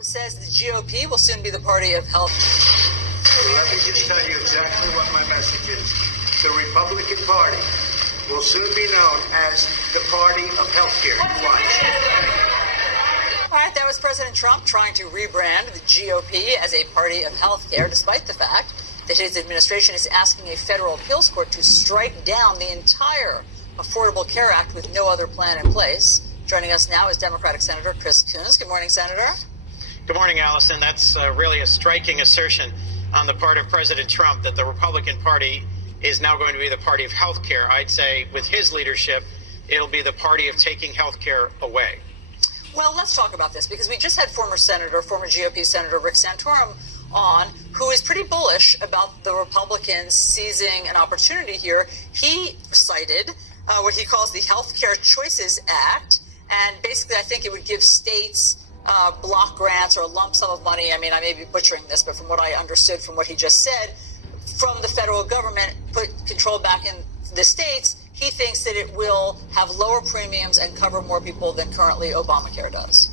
says the GOP will soon be the party of health. Let me just tell you exactly what my message is. The Republican Party will soon be known as the party of healthcare. All right, that was President Trump trying to rebrand the GOP as a party of healthcare, despite the fact that his administration is asking a federal appeals court to strike down the entire Affordable Care Act with no other plan in place. Joining us now is Democratic Senator Chris Coons. Good morning, Senator. Good morning, Allison. That's really a striking assertion on the part of President Trump that the Republican Party is now going to be the party of health care. I'd say with his leadership, it'll be the party of taking health care away. Well, let's talk about this because we just had former GOP Senator Rick Santorum on, who is pretty bullish about the Republicans seizing an opportunity here. He cited what he calls the Health Care Choices Act. And basically, I think it would give states block grants or a lump sum of money. I mean, I may be butchering this, but from what I understood from what he just said, from the federal government, put control back in the states. He thinks that it will have lower premiums and cover more people than currently Obamacare does.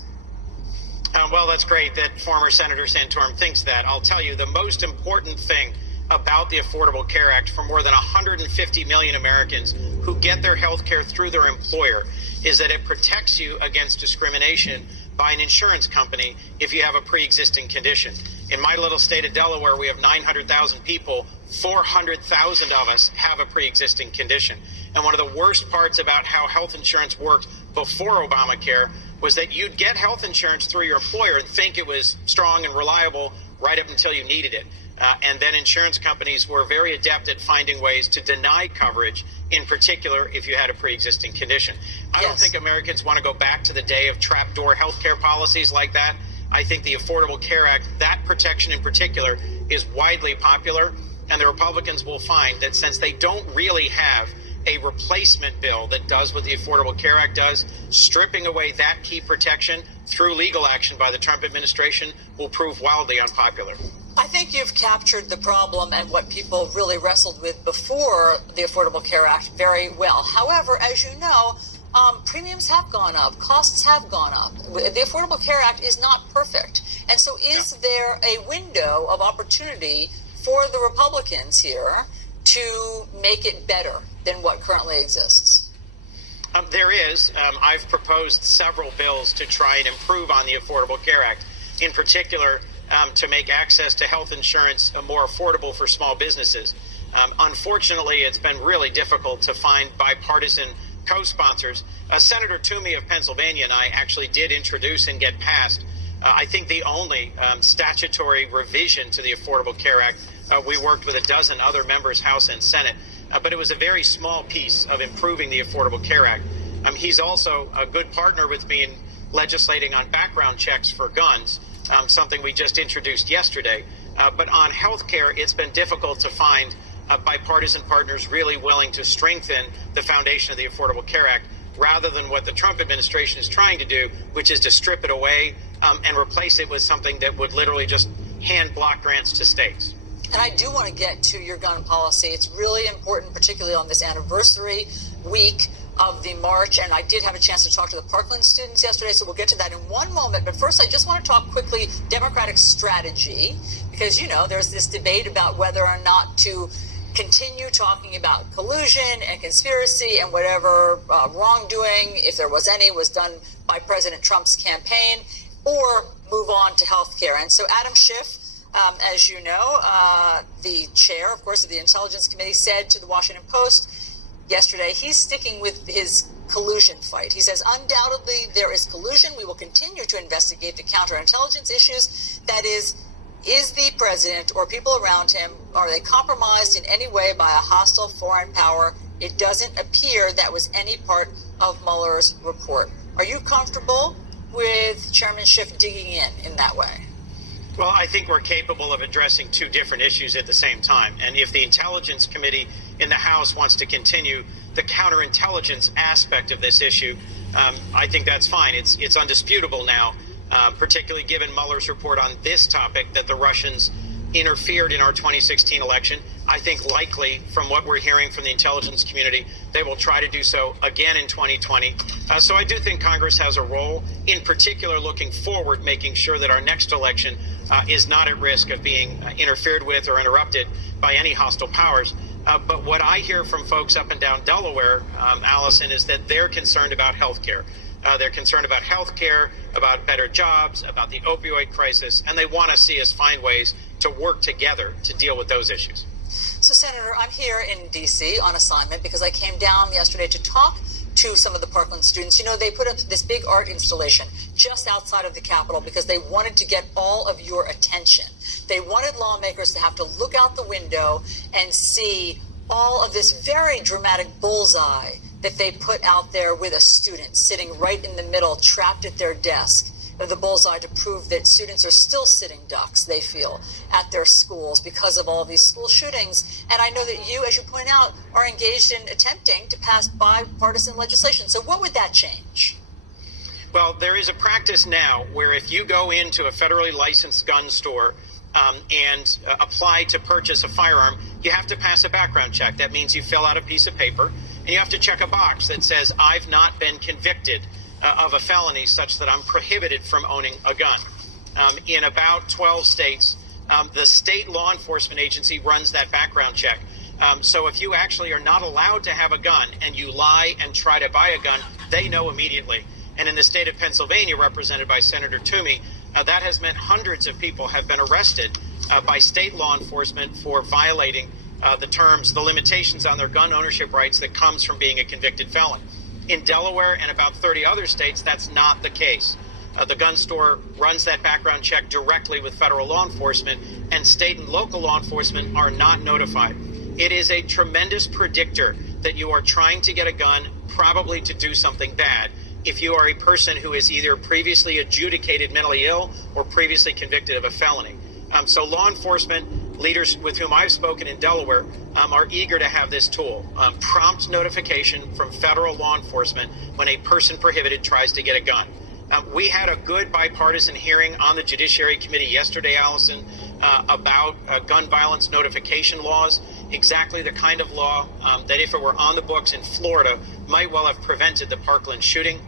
Well, that's great that former Senator Santorum thinks that. I'll tell you, the most important thing about the Affordable Care Act for more than 150 million Americans who get their health care through their employer is that it protects you against discrimination by an insurance company if you have a pre-existing condition. In my little state of Delaware, we have 900,000 people. 400,000 of us have a pre-existing condition. And one of the worst parts about how health insurance worked before Obamacare was that you'd get health insurance through your employer and think it was strong and reliable right up until you needed it. And then insurance companies were very adept at finding ways to deny coverage, in particular if you had a pre-existing condition. I don't think Americans want to go back to the day of trapdoor health care policies like that. I think the Affordable Care Act, that protection in particular, is widely popular. And the Republicans will find that since they don't really have a replacement bill that does what the Affordable Care Act does, stripping away that key protection through legal action by the Trump administration will prove wildly unpopular. I think you've captured the problem and what people really wrestled with before the Affordable Care Act very well. However, as you know, premiums have gone up, costs have gone up. The Affordable Care Act is not perfect. And so is there a window of opportunity for the Republicans here to make it better than what currently exists? There is. I've proposed several bills to try and improve on the Affordable Care Act, in particular to make access to health insurance more affordable for small businesses. Unfortunately, it's been really difficult to find bipartisan co-sponsors. Senator Toomey of Pennsylvania and I actually did introduce and get passed, I think, the only statutory revision to the Affordable Care Act. We worked with a dozen other members, House and Senate, but it was a very small piece of improving the Affordable Care Act. He's also a good partner with me in legislating on background checks for guns, something we just introduced yesterday. But on health care, it's been difficult to find bipartisan partners really willing to strengthen the foundation of the Affordable Care Act, rather than what the Trump administration is trying to do, which is to strip it away and replace it with something that would literally just hand block grants to states. And I do want to get to your gun policy. It's really important, particularly on this anniversary week of the march. And I did have a chance to talk to the Parkland students yesterday, so we'll get to that in one moment. But first, I just want to talk quickly Democratic strategy, because, you know, there's this debate about whether or not to continue talking about collusion and conspiracy and whatever wrongdoing, if there was any, was done by President Trump's campaign, or move on to health care. And so Adam Schiff, as you know, the chair, of course, of the Intelligence Committee, said to the Washington Post yesterday he's sticking with his collusion fight. He says, undoubtedly, there is collusion. We will continue to investigate the counterintelligence issues. That is the president or people around him, are they compromised in any way by a hostile foreign power? It doesn't appear that was any part of Mueller's report. Are you comfortable with Chairman Schiff digging in that way? Well, I think we're capable of addressing two different issues at the same time. And if the Intelligence Committee in the House wants to continue the counterintelligence aspect of this issue, I think that's fine. It's undisputable now, particularly given Mueller's report on this topic, that the Russians interfered in our 2016 election. I think likely, from what we're hearing from the intelligence community, they will try to do so again in 2020. So I do think Congress has a role, in particular looking forward, making sure that our next election is not at risk of being interfered with or interrupted by any hostile powers. But what I hear from folks up and down Delaware, Allison, is that they're concerned about health care. They're concerned about health care, about better jobs, about the opioid crisis, and they want to see us find ways to work together to deal with those issues. So, Senator, I'm here in D.C. on assignment because I came down yesterday to talk to some of the Parkland students. You know, they put up this big art installation just outside of the Capitol because they wanted to get all of your attention. They wanted lawmakers to have to look out the window and see all of this very dramatic bullseye that they put out there with a student sitting right in the middle, trapped at their desk. The bullseye to prove that students are still sitting ducks, they feel, at their schools because of all these school shootings. And I know that you, as you point out, are engaged in attempting to pass bipartisan legislation. So what would that change? Well, there is a practice now where if you go into a federally licensed gun store and apply to purchase a firearm, you have to pass a background check. That means you fill out a piece of paper and you have to check a box that says, I've not been convicted of a felony such that I'm prohibited from owning a gun. In about 12 states, the state law enforcement agency runs that background check. So if you actually are not allowed to have a gun and you lie and try to buy a gun, they know immediately. And in the state of Pennsylvania, represented by Senator Toomey, that has meant hundreds of people have been arrested by state law enforcement for violating the limitations on their gun ownership rights that comes from being a convicted felon. In Delaware and about 30 other states, that's not the case. The gun store runs that background check directly with federal law enforcement, and state and local law enforcement are not notified. It is a tremendous predictor that you are trying to get a gun, probably to do something bad, if you are a person who is either previously adjudicated mentally ill or previously convicted of a felony. So law enforcement leaders with whom I've spoken in Delaware are eager to have this tool, prompt notification from federal law enforcement when a person prohibited tries to get a gun. We had a good bipartisan hearing on the Judiciary Committee yesterday, Allison, about gun violence notification laws, exactly the kind of law that if it were on the books in Florida might well have prevented the Parkland shooting,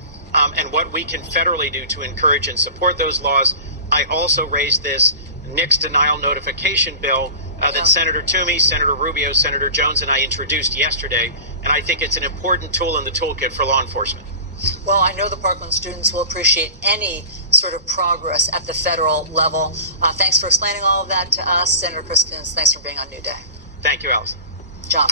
and what we can federally do to encourage and support those laws. I also raised this NICS denial notification bill that Senator Toomey, Senator Rubio, Senator Jones, and I introduced yesterday, and I think it's an important tool in the toolkit for law enforcement. Well, I know the Parkland students will appreciate any sort of progress at the federal level. Thanks for explaining all of that to us. Senator Chris Coons, thanks for being on New Day. Thank you, Allison. John.